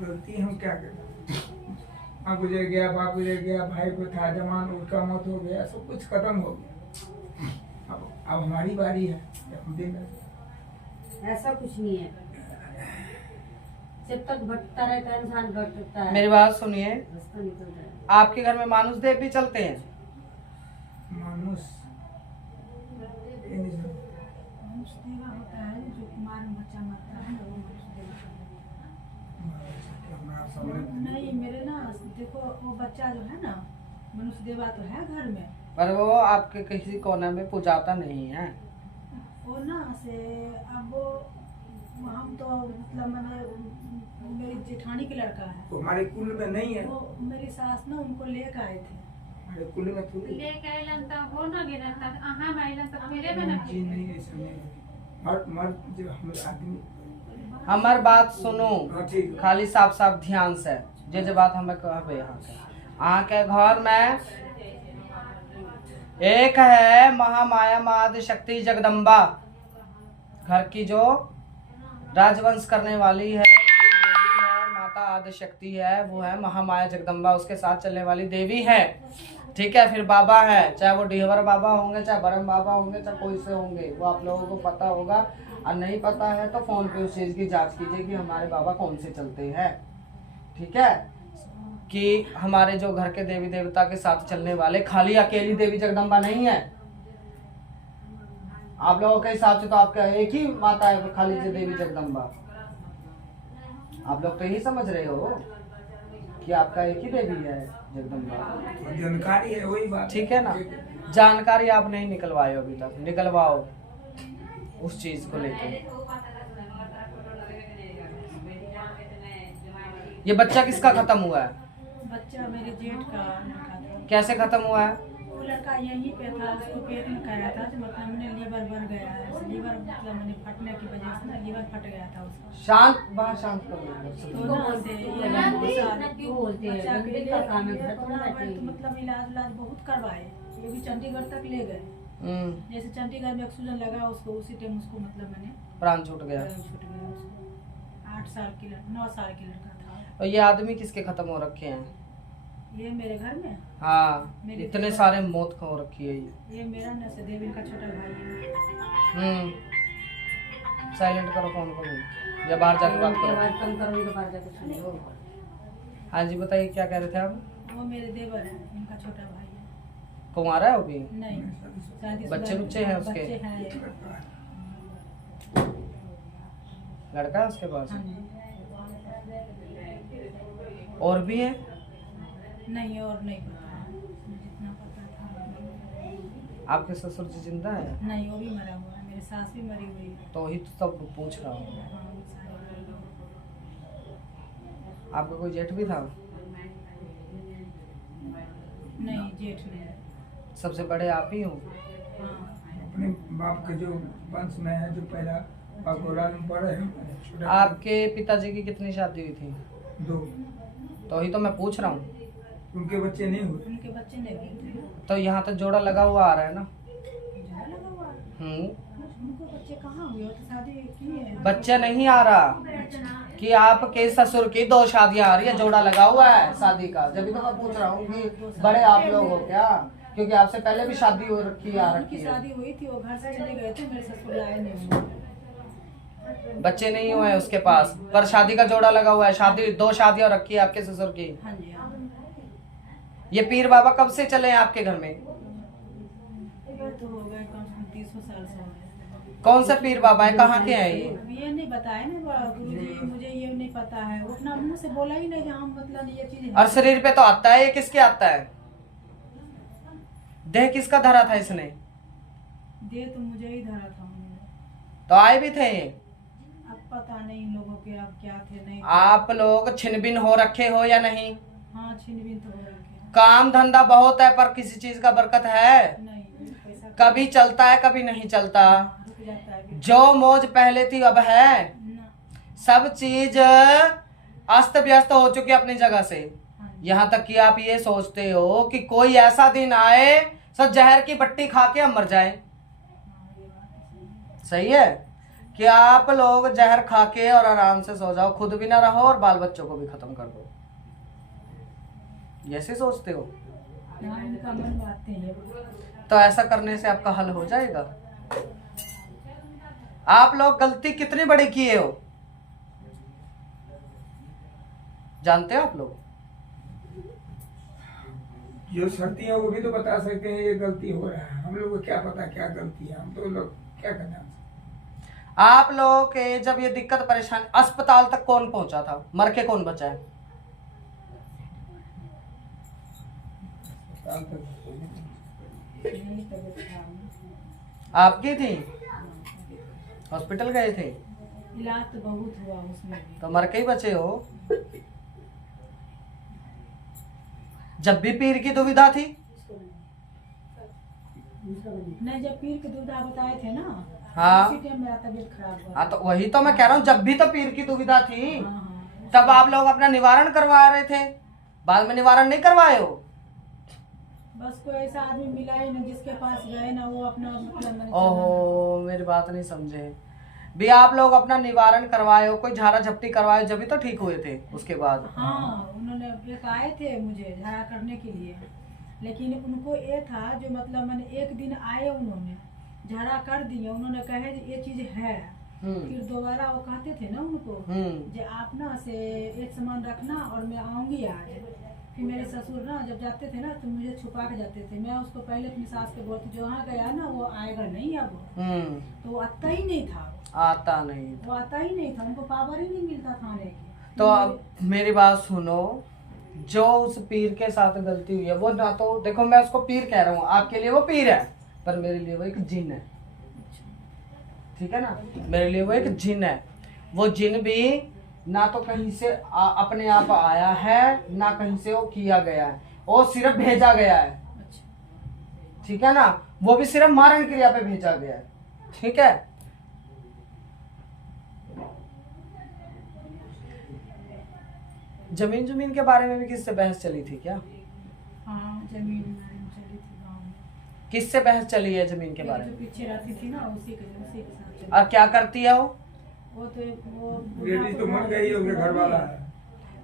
गलती हम क्या करें। माँ गुजर गया, बाप गुजर गया, भाई को था जवान, उसका मौत हो गया, सब कुछ खत्म हो गया। अब हमारी बारी है, हम देंगे। ऐसा कुछ नहीं है, जब तक भटकता रहता है इंसान भटकता है। मेरी बात सुनिए, रास्ता निकलता है। आपके घर में मानुष देव भी चलते हैं? मानुष ये नहीं समझ। मानुष देवा होता है जो कुमार में बच्चा मरता है ना, वो मानुष देवा। हमारा समझ नहीं मेरे ना देखो, वो बच्चा जो है ना मनुष्य देवा तो है घर में, पर वो आपके किसी कोने में पूजाता नहीं है। वो ना से अब वो हम तो मतलब मैंने मेरी जेठानी के लड़का है, तो हमारे कुल में नहीं है। वो मेरी सास ना उनको लेकर आए थे। हमारे कुल में थोड़ी लेके आइलन त हो न गेलन त अहाँ में आइलन त फेरे में न जी नहीं, ऐसा नहीं है। मर्द जो हम आदमी। हमार बात सुनो, हाँ, ठीक है। खाली साफ साफ ध्यान से जे बात हमें कहबे। यहाँ के घर में एक है महामाया माद शक्ति जगदम्बा, घर की जो राजवंश करने वाली है, देवी है, माता आदि शक्ति है, वो है महामाया जगदम्बा, उसके साथ चलने वाली देवी है। ठीक है, फिर बाबा है, चाहे वो डीहवर बाबा होंगे, चाहे बरम बाबा होंगे, चाहे कोई से होंगे, वो आप लोगों को पता होगा। और नहीं पता है तो फोन पे उस चीज की जांच कीजिए कि हमारे बाबा कौन से चलते हैं। ठीक है, कि हमारे जो घर के देवी देवता के साथ चलने वाले खाली अकेली देवी जगदम्बा नहीं है। आप लोगों के हिसाब से तो आपका एक ही माता है खाली देवी जगदम्बा। आप लोग तो यही समझ रहे हो कि आपका एक ही देवी है जगदम्बा। जानकारी है वही बात। ठीक है ना, जानकारी आप नहीं निकलवाए हो अभी तक, निकलवाओ उस चीज को लेकर। ये बच्चा किसका खत्म हुआ है? बच्चा मेरे जेठ का लड़का था। कैसे खत्म हुआ है? वो लड़का यहीं पे था, उसको पेट में कराया था, तो मतलब मैंने लीवर बढ़ गया है, लीवर मतलब मैंने फटने की वजह से ना लीवर फट गया था उसका। शांत बाहर शांत कर तो ना से ये क्यों बोलते हैं? बच्चा के मंदिर का काम है, घर थोड़ा बैठे तो हैं। मतलब इलाज बहुत करवाए, ये भी चंडीगढ़ तक ले गए। जैसे चंडीगढ़ में ऑक्सीजन लगा उसको, उसी टाइम उसको मतलब मैंने प्राण छूट गया। छूट गया उसको। 8 साल की 9 साल की लड़का था। और ये आदमी किसके खत्म हो रखे हैं? ये मेरे घर में, हाँ, मेरे इतने घर- सारे मौत हो रखी है ये। ये मेरा न से देवी का छोटा भाई है। साइलेंट करो फोन को भी, या बाहर जाके बात उनकी करो। आवाज कम करो, उनके पास जाके सुनो। हाँ जी, बताइए क्या कह रहे थे आप? वो मेरे देवर है, इनका छोटा भाई है। कुमारा है वो भी? नहीं, शादीशुदा बच्चे हैं उसके? बच्चे हैं। लड़का है उसके पास? हाँ जी। और भी है? नहीं और नहीं पता है, जितना पता था। आपके ससुर जी जिंदा है? नहीं, वो भी मरा हुआ है, मेरी सास भी मरी हुई है। तो ही तो सब पूछ रहा हूँ। हाँ, वो सारे लोग। आपका कोई जेठ भी था? नहीं, जेठ नहीं। सबसे बड़े आप ही हो? हाँ, अपने बाप के जो वंश में है, जो पहला बाप औलाद में बड़े हैं, छोटा आपके पिताजी की कितनी शादी हुई थी? 2। तो ही तो मैं पूछ रहा हूँ। उनके बच्चे नहीं हुए। उनके बच्चे नहीं हुए थे। तो यहाँ तो जोड़ा लगा हुआ आ रहा है ना। झगड़ा लगा हुआ है। हम्म, उनको बच्चे कहाँ हुए? वो तो शादी की है। बच्चे नहीं आ रहा कि आपके ससुर की 2 शादियां आ रही है, जोड़ा लगा हुआ है शादी का। जब तो मैं पूछ रहा हूँ कि बड़े आप लोग हो क्या, क्योंकि आपसे पहले भी शादी हो रखी है, आ रखी उनकी है। शादी हुई थी, वो घर से चले गए थे, मेरे ससुर आए नहीं हुए। बच्चे नहीं हुए हैं उसके पास, पर शादी का जोड़ा लगा हुआ है। शादी 2 शादियां रखी है आपके ससुर की। हाँ जी, हाँ। ये पीर बाबा कब से चले हैं आपके घर में? ये तो हो गए कम से कम 30 साल से हो गए। कौन से पीर बाबा है, कहाँ के हैं ये? अब ये नहीं बताया ना गुरुजी, मुझे ये नहीं पता है, वो अपना मुंह से बोला ही नहीं कि हम मतलब ये चीज है। और शरीर पे तो आता है, ये किसके आता है? देह किसका धरा था इसने? दे तो मुझे ही धरा था उन्होंने। तो आए भी थे ये? अब पता नहीं इन लोगों के अब क्या थे नहीं थे। आप लोग छिनबिन हो रखे हो या नहीं? हाँ, छीनबीन तो हो रखे हैं। काम धंधा बहुत है, पर किसी चीज का बरकत है? नहीं, पैसा कभी चलता है, कभी नहीं चलता। रुक जाता है। जो मौज पहले थी अब है? ना, सब चीज अस्त व्यस्त हो चुकी है अपनी जगह से। हाँ जी। यहाँ तक कि आप ये सोचते हो कि कोई ऐसा दिन आए सब जहर की बट्टी खा के हम मर जाए। हाँ, ये बात तो सही है। सही है कि आप लोग जहर खा के और आराम से सो जाओ, खुद भी ना रहो और बाल बच्चों को भी खत्म कर दो, ऐसे सोचते हो? हाँ, इनका मन बातें हैं। तो ऐसा करने से आपका हल हो जाएगा? आप लोग गलती कितनी बड़ी किए हो जानते हो आप लोग? जो शक्ति है वो भी तो बता सकते हैं ये गलती हो रहा है, हम लोग को क्या पता क्या गलती है, हम तो लोग क्या करना। आप लोगों के जब ये दिक्कत परेशानी, अस्पताल तक कौन पहुंचा था? मर के कौन बचा है? यही तबीयत खराब। आपकी थी? हॉस्पिटल गए थे इलाज तो बहुत हुआ उसमें भी। तो मर के ही बचे हो। जब भी पीर की दुविधा थी, नहीं, जब पीर की दुविधा बताए थे ना, हाँ। उसी टाइम मेरा तबीयत खराब हुआ। हाँ तो वही तो मैं कह रहा हूँ, जब भी तो पीर की दुविधा थी हाँ, हाँ। तब आप लोग अपना निवारण करवा रहे थे, बाद में निवारण नहीं करवाए हो। बस कोई ऐसा आदमी मिला ही ना जिसके पास गए ना वो अपना मतलब मैंने ओहो, मेरी बात नहीं समझे भी। आप लोग अपना निवारण करवाए हो, कोई झाड़ा झपटी करवाए जब भी तो ठीक हुए थे उसके बाद। हाँ, उन्होंने एक आए थे मुझे झाड़ा करने के लिए, लेकिन उनको ये था जो मतलब मैंने एक दिन आए, उन्होंने झाड़ा कर दिए, उन्होंने कहे ये चीज है, फिर दोबारा वो कहते थे ना उनको जे आप ना से एक सामान रखना और मैं आऊंगी आज। फिर मेरे ससुर ना जब जाते थे ना तो मुझे छुपा के जाते थे, मैं उसको पहले अपनी सास के बोलती जो वहाँ गया ना वो आएगा नहीं अब, तो वो आता ही नहीं था, आता नहीं वो आता ही नहीं था, उनको पावर ही नहीं मिलता था आने की। तो अब मेरी बात सुनो, जो उस पीर के साथ गलती हुई है वो ना, तो देखो मैं उसको पीर कह रहा हूँ, आपके लिए वो पीर है पर मेरे लिए वो एक जिन है, ठीक है ना? मेरे लिए वो एक जिन है। वो जिन भी ना तो कहीं से अपने आप आया है, ना कहीं से वो किया गया है, वो सिर्फ भेजा गया है, ठीक है ना? वो भी सिर्फ मारण क्रिया पे भेजा गया है, ठीक है? जमीन जमीन के बारे में भी किससे बहस चली थी क्या? हाँ, जमीन चली थी गाँव में। किससे बहस चली है जमीन के बारे जो में? पीछे रहती थी ना उसी के साथ चली। और क्या करती है वो तो वो लेडीज तो मर गई होगी, घर वाला है।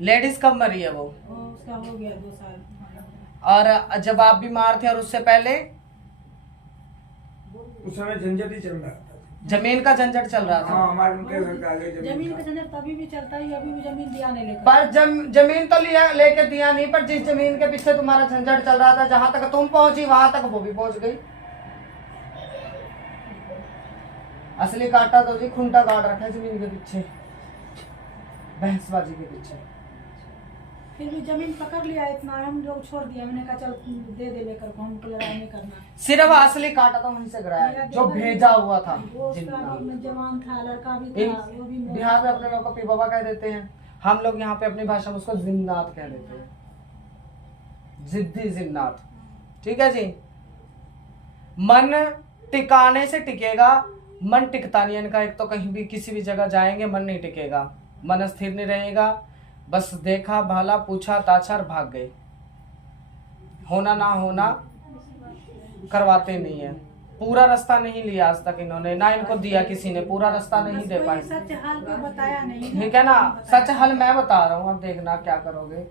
लेडीज कब मरी है वो? उसका हो गया 2 साल। और जब आप बीमार थे और उससे पहले उस समय झंझट ही चल रहा था। जमीन का झंझट चल रहा था। हाँ, हमारे उनके घर का आगे जमीन था। का झंझट तभी भी चलता है, अभी भी जमीन दिया नहीं लेकर। पर जमीन तो लिया लेके दिया नहीं, पर जिस जमीन के पीछे तुम्हारा झंझट चल रहा था, जहां तक तुम पहुंची वहां तक वो भी पहुंच गई। असली कांटा तो जी खूंटा काट रखा है जमीन के पीछे, बहसबाजी के पीछे। फिर भी जमीन पकड़ लिया, इतना हम लोग छोड़ दिया, मैंने कहा चल दे लेकर को, हमको लड़ाई नहीं करना। सिर्फ असली कांटा तो वहीं से गिराया है, जो भेजा हुआ था। वो उसका भी जवान था, लड़का भी था, वो भी बिहार में अपने लोग को पी बाबा कह देते हैं, हम लोग यहाँ पे अपनी भाषा में उसको जिन्नात कह देते हैं, जिद्दी जिन्नात, ठीक है जी? मन टिकाने से टिकेगा, मन टिकता नहीं है इनका। एक तो कहीं भी किसी भी जगह जाएंगे मन नहीं टिकेगा, मन स्थिर नहीं रहेगा, बस देखा भाला पूछा ताछा और भाग गए, होना ना होना करवाते नहीं है। पूरा रास्ता नहीं लिया आज तक इन्होंने, ना इनको दिया किसी ने, पूरा रास्ता नहीं दे पाए। सच हाल को बताया नहीं, ठीक है ना? सच हल मैं बता रहा हूँ, अब देखना क्या करोगे।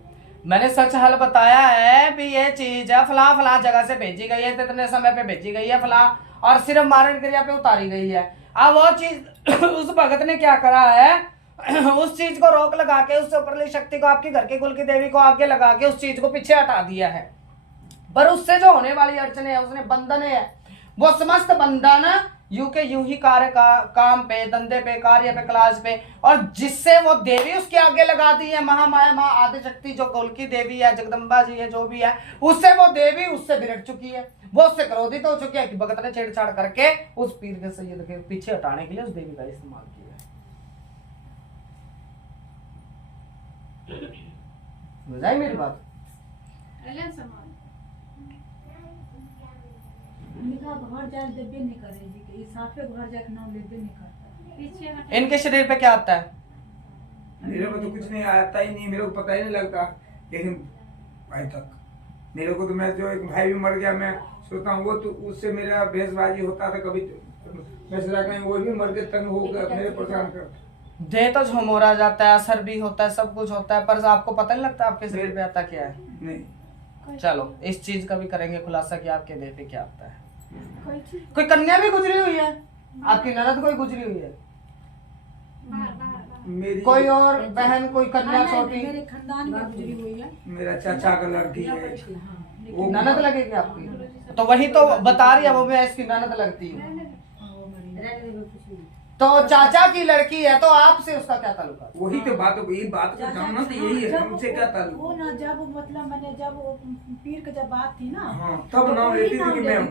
मैंने सच हल बताया है भी ये चीज है फला फला जगह से भेजी गई है, इतने समय पे भेजी गई है फला, और सिर्फ मारण क्रिया पे उतारी गई है। अब वो चीज उस भगत ने क्या करा है, उस चीज को रोक लगा के, उससे ऊपरली शक्ति को, आपकी घर की कुल की देवी को आगे लगा के उस चीज को पीछे हटा दिया है। पर उससे जो होने वाली अड़चने है, उसने बंधन है, वो समस्त बंधन यूं के यूं ही कार्य काम पे, धंधे पे, कार्य पे, क्लास पे, और जिससे वो देवी उसके आगे लगा दी है, महामाया माँ आदि शक्ति जो गोल की देवी है, जगदम्बा जी है, जो भी है, उससे वो देवी उससे बिगड़ चुकी है, वो उससे क्रोधित हो चुकी है कि भगत ने छेड़छाड़ करके उस पीर के सैयद के पीछे हटाने के लिए उस देवी का इस्तेमाल किया है। समझ मेरी बात? उनका घर जाए देबे नहीं करेगी कि साफे घर जाके नाम लेबे नहीं करता। पीछे हट। इनके शरीर पे क्या आता है? मेरे को तो कुछ नहीं आता ही नहीं, मेरे को पता ही नहीं लगता, लेकिन भाई तक मेरे को तो, मैं जो एक भाई भी मर गया, मैं सोचता हूँ वो तो उससे मेरा भेसबाजी होता था, कभी बेचारा कहीं वो भी मर के तंग होकर मेरे परेशान करता। देह तो झमोरा जाता है, असर भी होता है, सब कुछ होता है, पर आपको पता नहीं लगता आपके शरीर पे आता क्या है। नहीं चलो इस चीज का भी करेंगे खुलासा कि आपके देह पे क्या आता है। कोई चीज कोई कन्या भी गुजरी हुई है आपकी, ननद कोई गुजरी हुई है, बाहर बाहर बाहर। मेरी कोई और बहन, कोई कन्या हाँ, नहीं, छोटी, मेरे खानदान में गुजरी हुई है। मेरा चाचा का लड़की है हाँ, वो ननद लगेगी आपकी, तो वही तो बता रही है वो, मैं इसकी ननद लगती हूँ। वो मरी। रहने दो कुछ नहीं। तो चाचा की लड़की है तो आपसे उसका क्या ताल्लुक है? वही तो बात है, यही बात का जानना तो यही है, हमसे क्या ताल्लुक। वो ना जब मतलब मैंने जब वो पीर की जब बात थी ना, हाँ तब नाम लेती थी कि मैं हूँ।